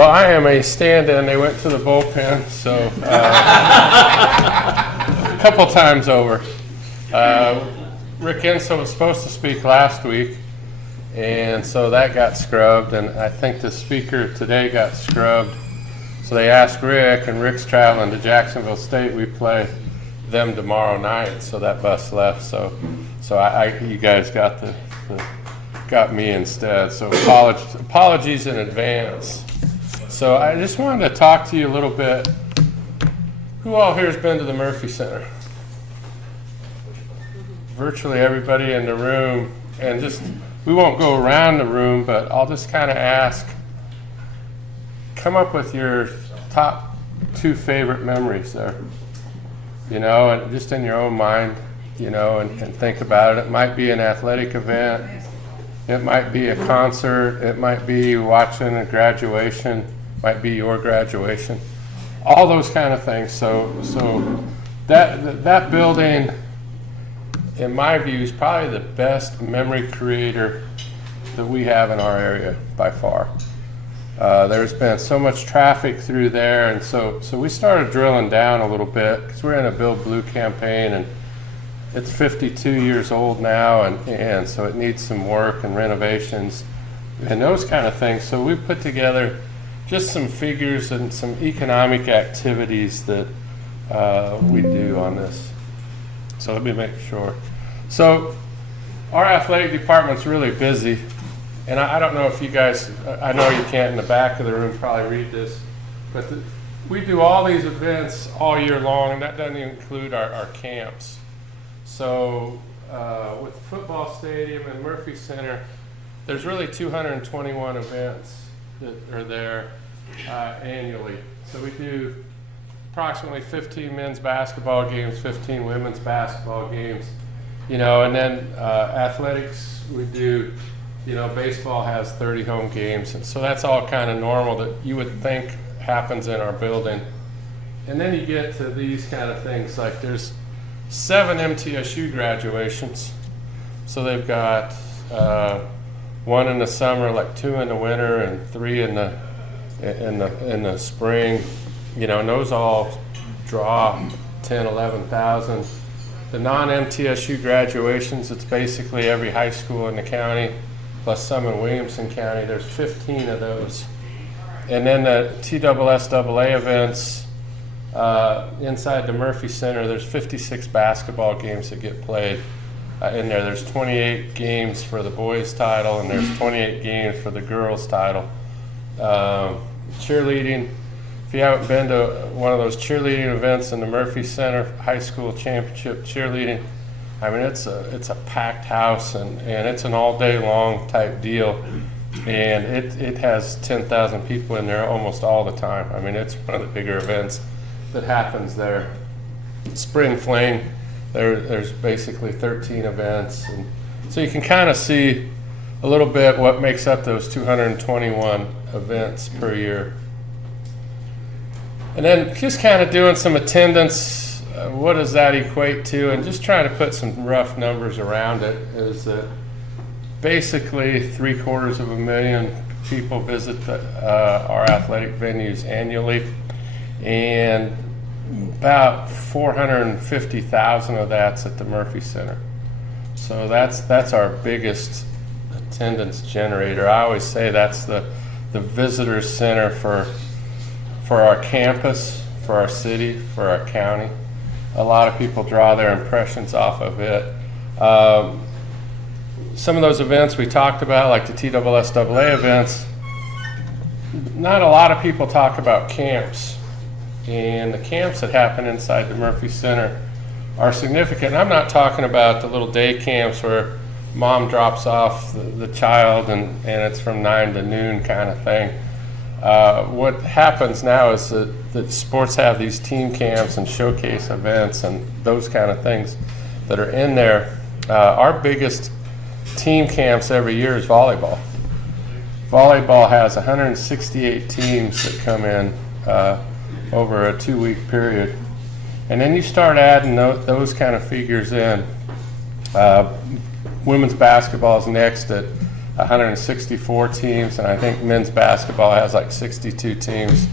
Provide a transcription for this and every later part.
Well, I am a stand-in. They went to the bullpen, so a couple times over. Rick Insel was supposed to speak last week, and so that got scrubbed, and I think the speaker today got scrubbed. So they asked Rick, and Rick's traveling to Jacksonville State. We play them tomorrow night, so that bus left. So you guys got me instead. So apologies in advance. So I just wanted to talk to you a little bit. Who all here has been to the Murphy Center? Virtually everybody in the room, and just we won't go around the room, but I'll just kind of ask, come up with your top 2 favorite memories there, and just in your own mind, and think about it. It might be an athletic event, it might be a concert, it might be watching a graduation, might be your graduation, all those kind of things. So that building, in my view, is probably the best memory creator that we have in our area by far. There's been so much traffic through there, and so we started drilling down a little bit because we're in a Build Blue campaign, and it's 52 years old now, and so it needs some work and renovations and those kind of things. So we've put together just some figures and some economic activities that we do on this. So let me make sure. So our athletic department's really busy, and I don't know if you guys, I know you can't in the back of the room probably read this, but we do all these events all year long, and that doesn't include our camps. So with the football stadium and Murphy Center, there's really 221 events that are there annually. So we do approximately 15 men's basketball games, 15 women's basketball games, and then athletics, we do, baseball has 30 home games, and so that's all kind of normal that you would think happens in our building. And then you get to these kind of things, like there's 7 MTSU graduations. So they've got 1 in the summer, like 2 in the winter, and 3 in the spring. And those all draw 10, 11,000. The non-MTSU graduations, it's basically every high school in the county, plus some in Williamson County. There's 15 of those. And then the TSSAA events, inside the Murphy Center, there's 56 basketball games that get played in there. There's 28 games for the boys title, and there's 28 games for the girls title. Cheerleading, if you haven't been to one of those cheerleading events in the Murphy Center High School Championship cheerleading, I mean, it's a packed house, and it's an all day long type deal. And it has 10,000 people in there almost all the time. I mean, it's one of the bigger events that happens there. Spring Fling, there's basically 13 events, and so you can kind of see a little bit what makes up those 221 events per year. And then just kind of doing some attendance, what does that equate to, and just trying to put some rough numbers around it, is that basically 750,000 people visit our athletic venues annually, and about 450,000 of that's at the Murphy Center. So that's our biggest attendance generator. I always say that's the visitor center for our campus, for our city, for our county. A lot of people draw their impressions off of it. Some of those events we talked about, like the TSSAA events, not a lot of people talk about camps. And the camps that happen inside the Murphy Center are significant. I'm not talking about the little day camps where mom drops off the child and it's from 9 to noon kind of thing. What happens now is that sports have these team camps and showcase events and those kind of things that are in there. Our biggest team camps every year is volleyball. Volleyball has 168 teams that come in over a 2-week period. And then you start adding those kind of figures in. Women's basketball is next at 164 teams, and I think men's basketball has like 62 teams.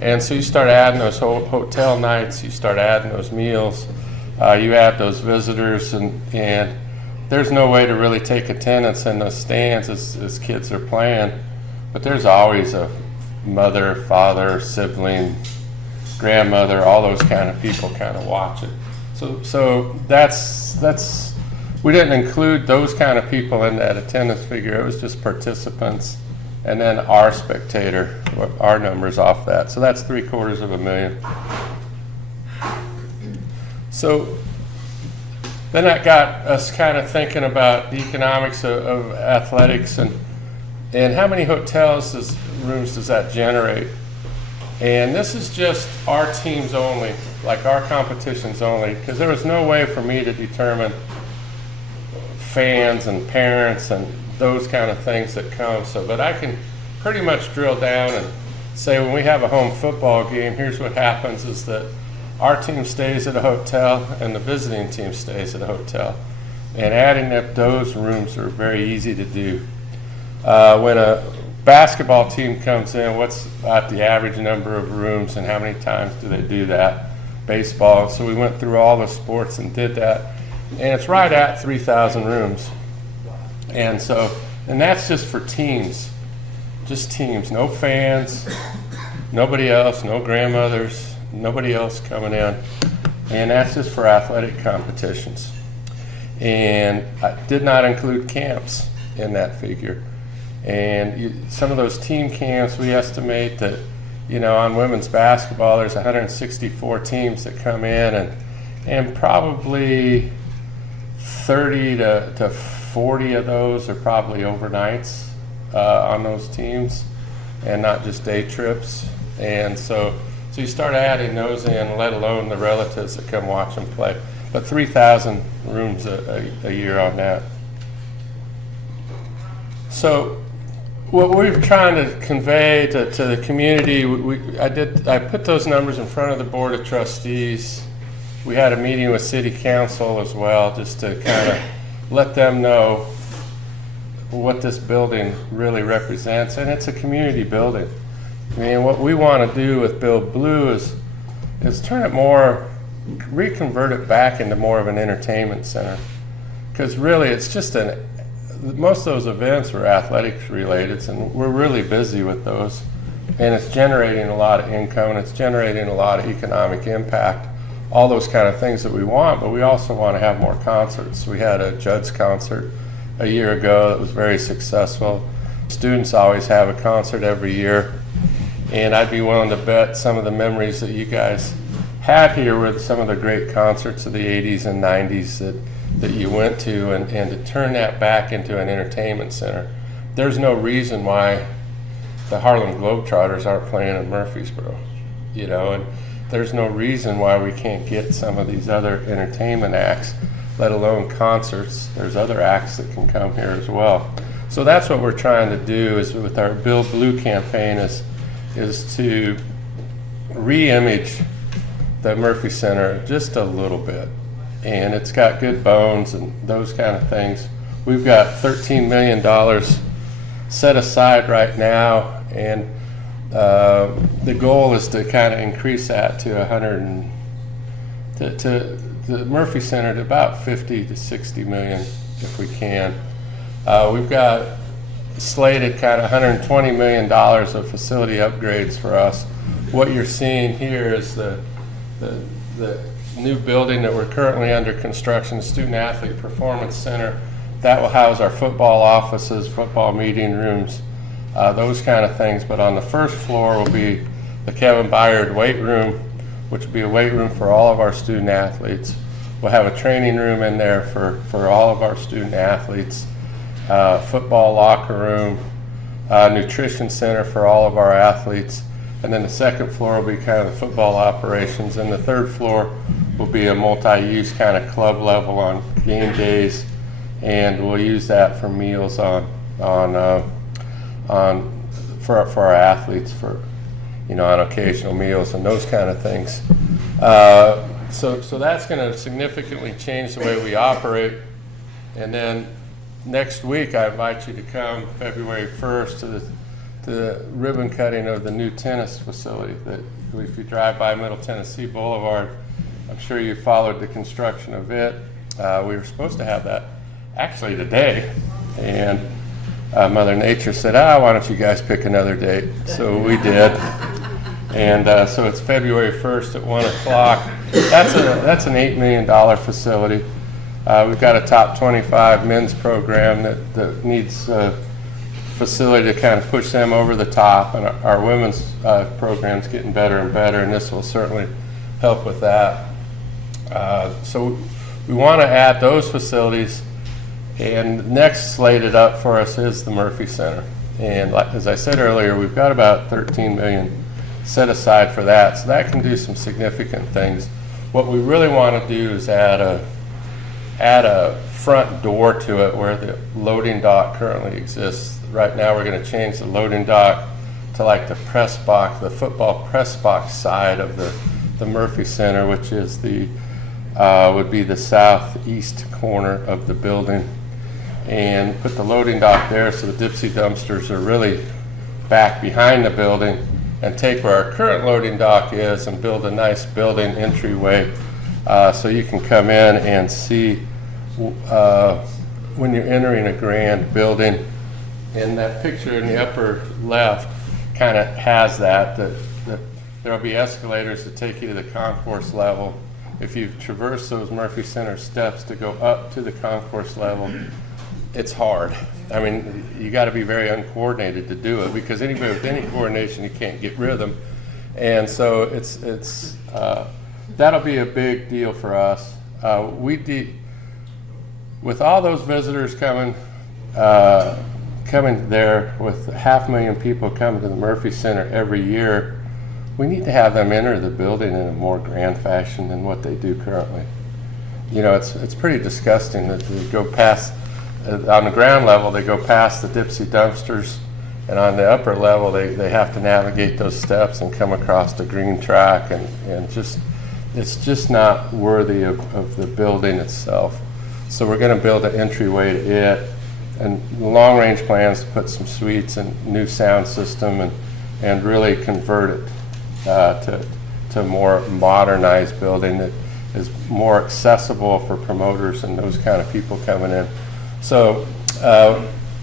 And so you start adding those hotel nights, you start adding those meals, you add those visitors, and there's no way to really take attendance in those stands as kids are playing, but there's always a mother, father, sibling, grandmother, all those kind of people kind of watch it. So that's we didn't include those kind of people in that attendance figure. It was just participants, and then our spectator, our numbers off that. So that's 750,000. So then that got us kind of thinking about the economics of athletics and how many rooms does that generate? And this is just our teams only, like our competitions only, because there was no way for me to determine fans and parents and those kind of things that come. But I can pretty much drill down and say when we have a home football game, here's what happens is that our team stays at a hotel and the visiting team stays at a hotel. And adding up those rooms are very easy to do. When a basketball team comes in, what's about the average number of rooms and how many times do they do that? Baseball. So we went through all the sports and did that. And it's right at 3,000 rooms. And that's just for teams. Just teams. No fans, nobody else, no grandmothers, nobody else coming in. And that's just for athletic competitions. And I did not include camps in that figure. And some of those team camps, we estimate that, on women's basketball, there's 164 teams that come in, and probably 30 to 40 of those are probably overnights on those teams, and not just day trips. And so you start adding those in, let alone the relatives that come watch them play. But 3,000 rooms a year on that. So what we're trying to convey to the community, I put those numbers in front of the Board of Trustees. We had a meeting with City Council as well, just to kind of let them know what this building really represents. And it's a community building. I mean, what we want to do with Build Blue is turn it more, reconvert it back into more of an entertainment center. Because really, it's just most of those events were athletics related, and we're really busy with those. And it's generating a lot of income, and it's generating a lot of economic impact, all those kind of things that we want, but we also want to have more concerts. We had a Judd's concert a year ago that was very successful. Students always have a concert every year, and I'd be willing to bet some of the memories that you guys had here with some of the great concerts of the 80s and 90s that you went to, and to turn that back into an entertainment center. There's no reason why the Harlem Globetrotters aren't playing in Murfreesboro, and there's no reason why we can't get some of these other entertainment acts, let alone concerts. There's other acts that can come here as well. So that's what we're trying to do is with our Build Blue campaign is to re-image the Murphy Center just a little bit. And it's got good bones and those kind of things. We've got $13 million set aside right now, and the goal is to kind of increase that to to the Murphy Center to about 50 to 60 million if we can. We've got slated kind of $120 million of facility upgrades for us. What you're seeing here is the new building that we're currently under construction, Student Athlete Performance Center. That will house our football offices, football meeting rooms, those kind of things. But on the first floor will be the Kevin Byard weight room, which will be a weight room for all of our student athletes. We'll have a training room in there for all of our student athletes, football locker room, nutrition center for all of our athletes. And then the second floor will be kind of the football operations. And the third floor will be a multi-use kind of club level on game days. And we'll use that for meals for our athletes on occasional meals and those kind of things. So that's going to significantly change the way we operate. And then next week I invite you to come February 1st to the ribbon cutting of the new tennis facility. That if you drive by Middle Tennessee Boulevard, I'm sure you followed the construction of it. We were supposed to have that actually today, and Mother Nature said, why don't you guys pick another date? So we did. And so it's February 1st at 1 o'clock. That's an $8 million facility. We've got a top 25 men's program that needs a facility to kind of push them over the top, and our women's program's getting better and better, and this will certainly help with that. So we want to add those facilities, and next slated up for us is the Murphy Center. And as I said earlier, we've got about $13 million set aside for that, so that can do some significant things. What we really want to do is add a front door to it where the loading dock currently exists. Right now we're going to change the loading dock to like the press box, the football press box side of the Murphy Center, which is would be the southeast corner of the building, and put the loading dock there so the Dipsy dumpsters are really back behind the building, and take where our current loading dock is and build a nice building entryway so you can come in and see when you're entering a grand building. And that picture in the upper left kind of has that there'll be escalators to take you to the concourse level. If you traverse those Murphy Center steps to go up to the concourse level, it's hard. I mean, you got to be very uncoordinated to do it, because anybody with any coordination, you can't get rid of them. And so it's that'll be a big deal for us. With all those visitors coming there, with 500,000 people coming to the Murphy Center every year, we need to have them enter the building in a more grand fashion than what they do currently. You know, it's pretty disgusting that they go past, on the ground level, they go past the Dipsy dumpsters, and on the upper level, they have to navigate those steps and come across the green track, and it's just not worthy of the building itself. So we're going to build an entryway to it, and the long-range plans to put some suites and new sound system and really convert it to a more modernized building that is more accessible for promoters and those kind of people coming in. So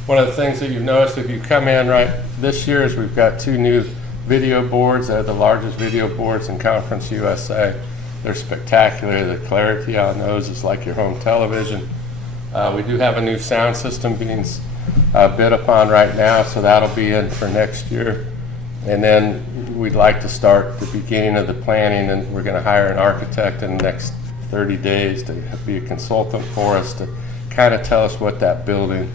one of the things that you've noticed if you come in right this year is we've got 2 new video boards. They're the largest video boards in Conference USA. They're spectacular. The clarity on those is like your home television. We do have a new sound system being bid upon right now, so that'll be in for next year. And then we'd like to start the beginning of the planning, and we're going to hire an architect in the next 30 days to be a consultant for us to kind of tell us what that building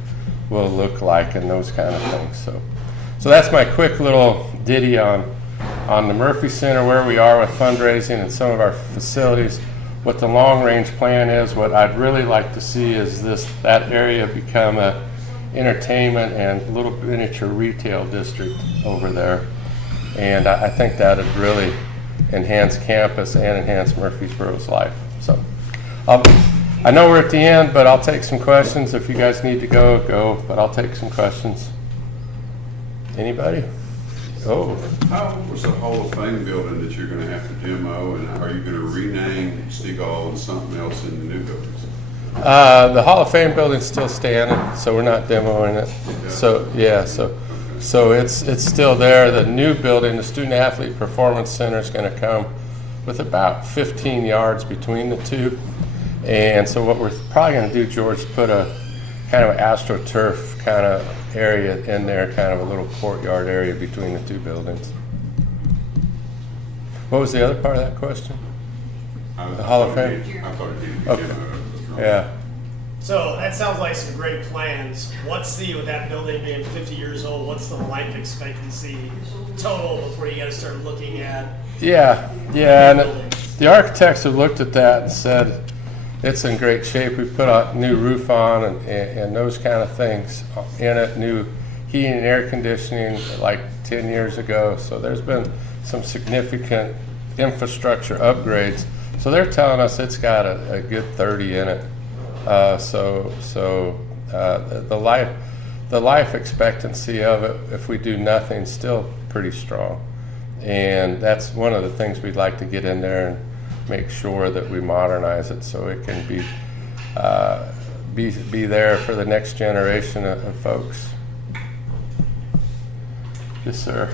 will look like and those kind of things. So that's my quick little ditty on the Murphy Center, where we are with fundraising and some of our facilities. What the long-range plan is, what I'd really like to see is that area become a entertainment and little miniature retail district over there. And I think that would really enhance campus and enhance Murfreesboro's life. So I know we're at the end, but I'll take some questions. If you guys need to go, but I'll take some questions. Anybody? Oh. How was the Hall of Fame building that you're going to have to demo, and are you going to rename Stigall and something else in the new buildings? The Hall of Fame building's still standing, so we're not demoing it. Okay. So yeah, so it's still there. The new building, the Student Athlete Performance Center, is going to come with about 15 yards between the two. And so what we're probably going to do, George, is put a kind of AstroTurf kind of area in there, kind of a little courtyard area between the two buildings. What was the other part of that question? The Hall of Fame? I thought it needed to be Okay. demoed. Yeah. So that sounds like some great plans. With that building being 50 years old, what's the life expectancy total before you got to start looking at? Yeah, and the architects have looked at that and said it's in great shape. We've put a new roof on and those kind of things in it, new heating and air conditioning like 10 years ago. So there's been some significant infrastructure upgrades. So they're telling us it's got a good 30 in it. So The life expectancy of it, if we do nothing, is still pretty strong. And that's one of the things we'd like to get in there and make sure that we modernize it so it can be there for the next generation of folks. Yes, sir.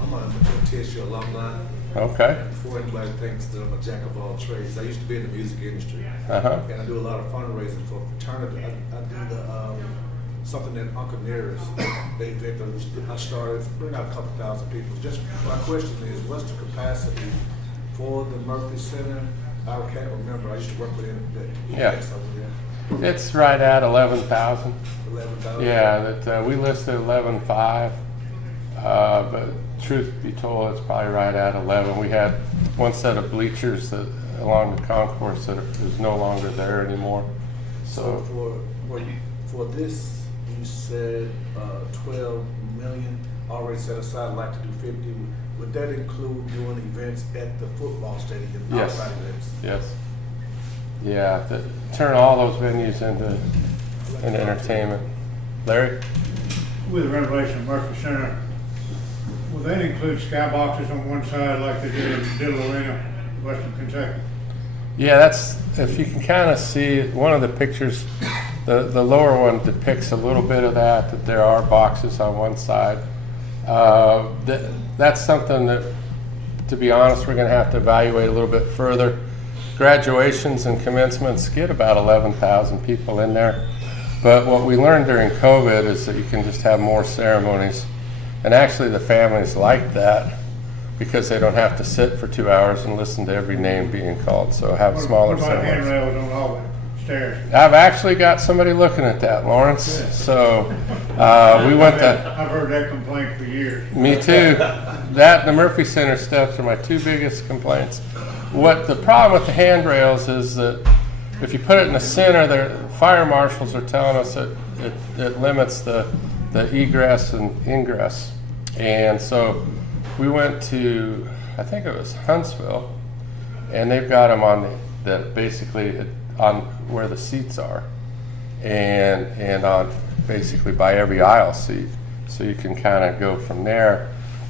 I'm a TSU alumni. Okay. And before anybody thinks that I'm a jack of all trades, I used to be in the music industry. Uh-huh. And I do a lot of fundraising for fraternity. I do the something that Uncle Nearest. I started, bring out a couple thousand people. Just my question is, what's the capacity for the Murphy Center? I can't remember. I used to work with him. Yeah. Over there. It's right at 11,000. 11,000. Yeah, that we listed 11.5, but truth be told, it's probably right at 11. We had one set of bleachers along the concourse that is no longer there anymore. So for this, you said 12 million already set aside. I'd like to do 50. Would that include doing events at the football stadium? Yes. Outside events? Yes. Yeah, turn all those venues into entertainment. Larry? With the renovation of Murphy Center, will that include skyboxes on one side like they did in Diddle Arena, Western Kentucky? Yeah, that's, if you can kind of see one of the pictures, the lower one depicts a little bit of that there are boxes on one side. That's something that, to be honest, we're going to have to evaluate a little bit further. Graduations and commencements get about 11,000 people in there. But what we learned during COVID is that you can just have more ceremonies. And actually the families like that because they don't have to sit for 2 hours and listen to every name being called. So have smaller What about ceremonies. handrails on all the stairs? I've actually got somebody looking at that, Lawrence. So we went to... I've heard that complaint for years. Me too. That and the Murphy Center steps are my two biggest complaints. What the problem with the handrails is that if you put it in the center, the fire marshals are telling us that it limits the egress and ingress. And so we went to, I think it was Huntsville, and they've got them on basically on where the seats are, and on basically by every aisle seat, so you can kind of go from there.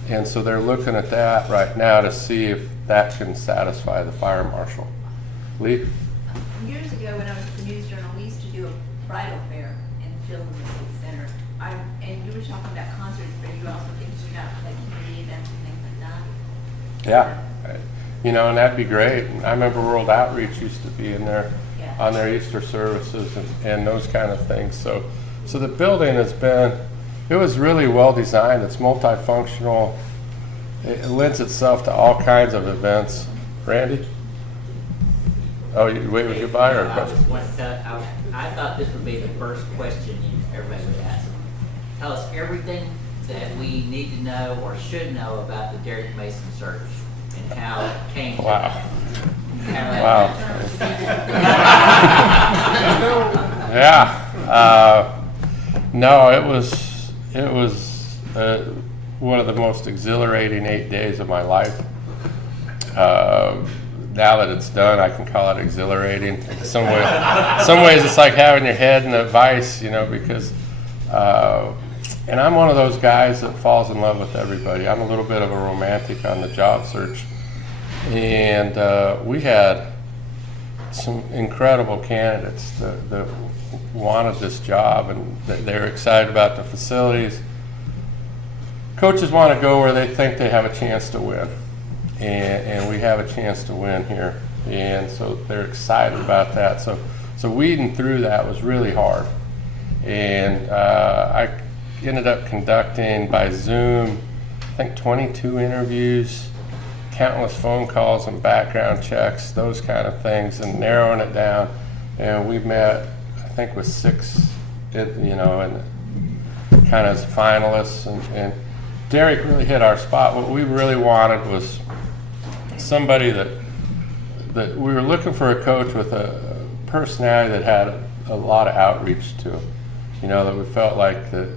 And so they're looking at that right now to see if that can satisfy the fire marshal. Lee? Years ago, when I was at the News Journal, we used to do a bridal fair and film in the Civic Center. And you were talking about concerts, but you also thinking about like community events and things like that. Yeah. You know, and that'd be great. I remember World Outreach used to be in there Yeah. on their Easter services and those kind of things. So the building it was really well designed. It's multifunctional. It lends itself to all kinds of events. Randy? Oh, you waving goodbye or a question? I thought this would be the first question everybody would ask. Tell us everything that we need to know or should know about the Derek Mason search and how it came to Wow. how Yeah. No, it was one of the most exhilarating 8 days of my life. Now that it's done, I can call it exhilarating. In some ways it's like having your head in a vice, you know, because, and I'm one of those guys that falls in love with everybody. I'm a little bit of a romantic on the job search. And we had some incredible candidates that wanted this job, and they were excited about the facilities. Coaches want to go where they think they have a chance to win. And we have a chance to win here, and so they're excited about that. So weeding through that was really hard, and I ended up conducting by Zoom, I think 22 interviews, countless phone calls and background checks, those kind of things, and narrowing it down. And we met, I think, with 6, you know, and kind of as finalists, and Derek really hit our spot. What we really wanted was somebody that we were looking for a coach with a personality that had a lot of outreach to him. You know, that we felt like that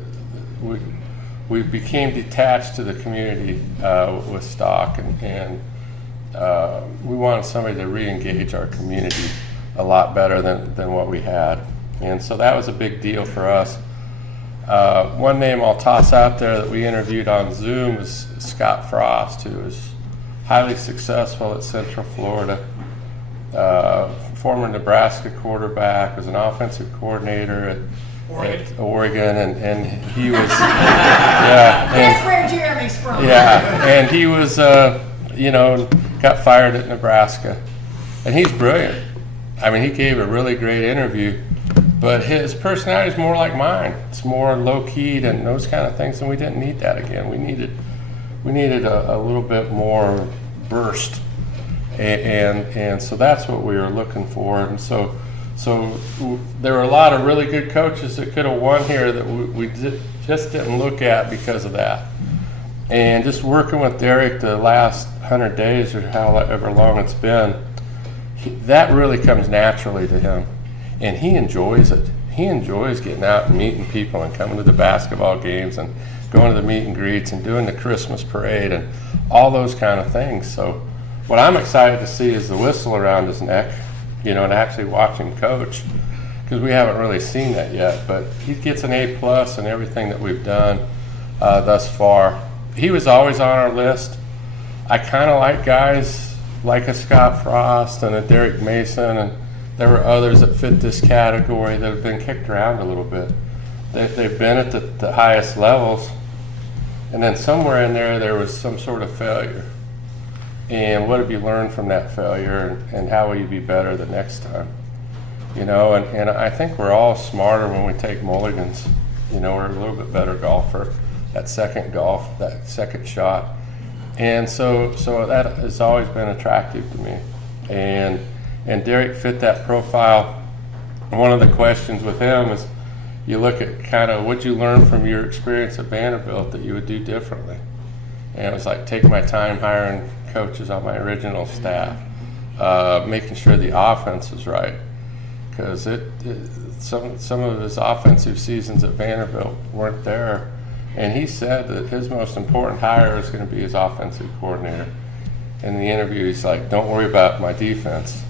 we became detached to the community with Stock, and we wanted somebody to re-engage our community a lot better than what we had. And so that was a big deal for us. One name I'll toss out there that we interviewed on Zoom is Scott Frost, who is highly successful at Central Florida. Former Nebraska quarterback, was an offensive coordinator at Oregon, and he was That's where Jeremy's from. and he was got fired at Nebraska, and he's brilliant. I mean, he gave a really great interview, but his personality is more like mine. It's more low-keyed and those kind of things, and we didn't need that again. We needed a little bit more burst, and so that's what we were looking for. And so there were a lot of really good coaches that could have won here that we just didn't look at because of that. And just working with Derek the last 100 days or however long it's been, that really comes naturally to him, and he enjoys it. He enjoys getting out and meeting people and coming to the basketball games and going to the meet and greets and doing the Christmas parade and all those kind of things. So what I'm excited to see is the whistle around his neck, and actually watch him coach, because we haven't really seen that yet. But he gets an A+ in everything that we've done thus far. He was always on our list. I kind of like guys like a Scott Frost and a Derek Mason, and there were others that fit this category that have been kicked around a little bit. They've been at the highest levels, and then somewhere in there was some sort of failure. And what have you learned from that failure, and how will you be better the next time? And I think we're all smarter when we take mulligans. We're a little bit better golfer. That second shot. And so that has always been attractive to me. And Derek fit that profile. One of the questions with him is, you look at kind of what you learned from your experience at Vanderbilt that you would do differently. And it was like taking my time hiring coaches on my original staff, making sure the offense was right, because some of his offensive seasons at Vanderbilt weren't there, and he said that his most important hire is going to be his offensive coordinator. In the interview, he's like, "Don't worry about my defense.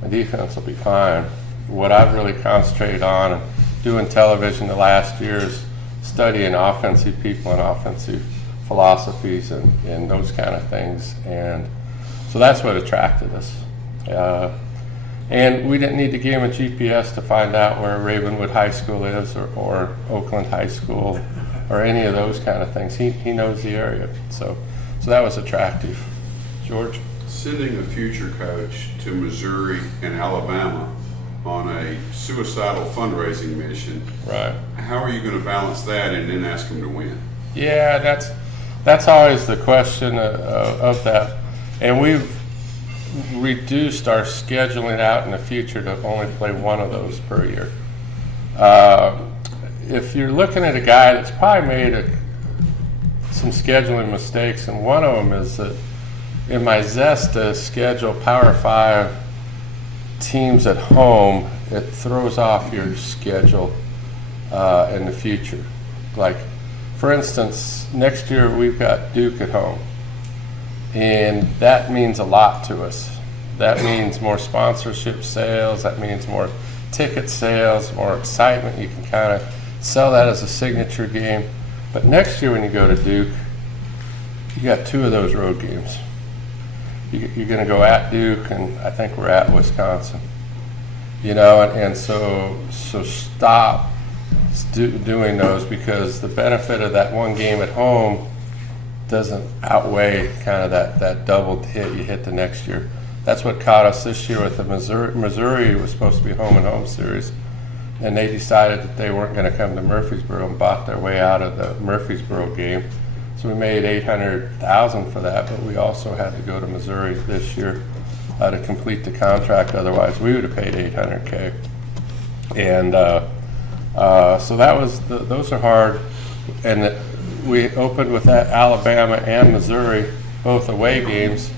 My defense will be fine." What I've really concentrated on and doing television the last year is studying offensive people and offensive philosophies and those kind of things, and so that's what attracted us. And we didn't need to give him a GPS to find out where Ravenwood High School is, or Oakland High School, or any of those kind of things. He knows the area, so that was attractive. George? Sending a future coach to Missouri and Alabama on a suicidal fundraising mission, Right. how are you going to balance that and then ask them to win? Yeah, that's always the question of that. And we've reduced our scheduling out in the future to only play one of those per year. If you're looking at a guy that's probably made some scheduling mistakes, and one of them is that in my zest to schedule Power 5 teams at home, it throws off your schedule in the future. Like, for instance, next year we've got Duke at home, and that means a lot to us. That means more sponsorship sales, that means more ticket sales, more excitement. You can kind of sell that as a signature game. But next year when you go to Duke, you got 2 of those road games. You're going to go at Duke, and I think we're at Wisconsin. And so stop doing those, because the benefit of that one game at home doesn't outweigh kind of that double hit you hit the next year. That's what caught us this year with the Missouri was supposed to be home and home series, and they decided that they weren't going to come to Murfreesboro and bought their way out of the Murfreesboro game. So we made $800,000 for that, but we also had to go to Missouri this year to complete the contract. Otherwise, we would have paid $800K. And so that was those are hard. And we opened with that Alabama and Missouri, both away games,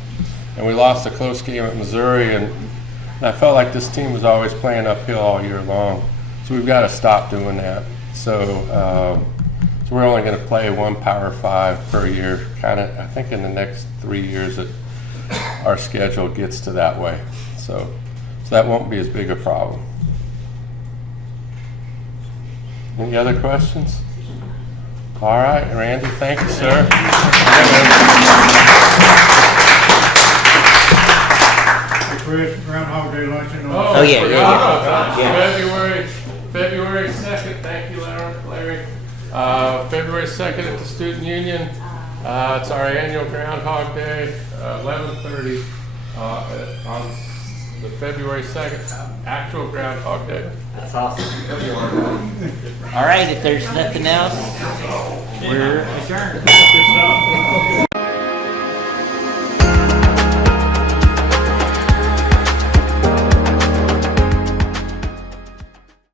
and we lost a close game at Missouri. And I felt like this team was always playing uphill all year long. So we've got to stop doing that. So we're only going to play one Power 5 per year, kind of, I think in the next 3 years that our schedule gets to that way. So that won't be as big a problem. Any other questions? All right, Randy, thank you, sir. Chris, Groundhog Day luncheon on. Oh, yeah, forgot. yeah. February 2nd, thank you, Larry. February 2nd at the Student Union. It's our annual Groundhog Day, 11:30 on the February 2nd, actual Groundhog Day. That's awesome. All right, if there's nothing else, we're adjourned.